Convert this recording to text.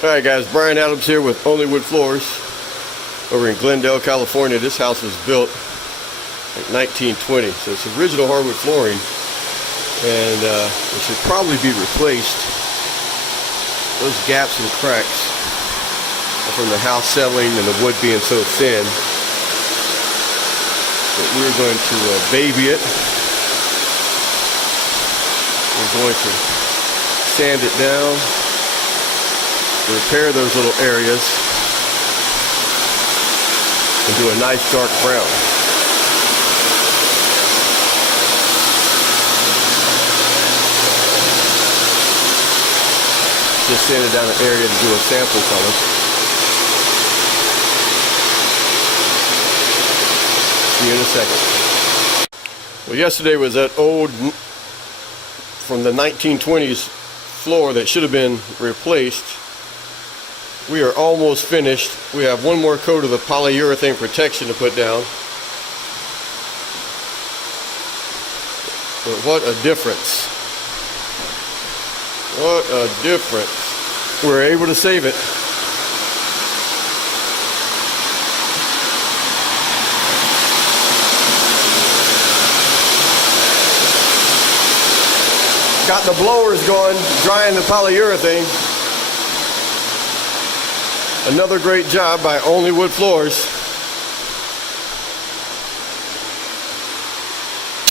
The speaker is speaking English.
Alright guys, Brian Adams here with OnlyWoodFloors over in Glendale, California. This house was built in 1920, so it's original hardwood flooring, and it should probably be replaced. Those gaps and cracks are from the house settling and the wood being so thin. But we're going to baby it. We're going to sand it down, repair those little areas, and do a nice dark brown. Just sanded down an area to do a sample color. See you in a second. Well, yesterday was that old from the 1920s floor that should have been replaced. We are almost finished. We have one more coat of the polyurethane protection to put down. But what a difference. What a difference. We're able to save it. Got the blowers going, drying the polyurethane. Another great job by OnlyWoodFloors.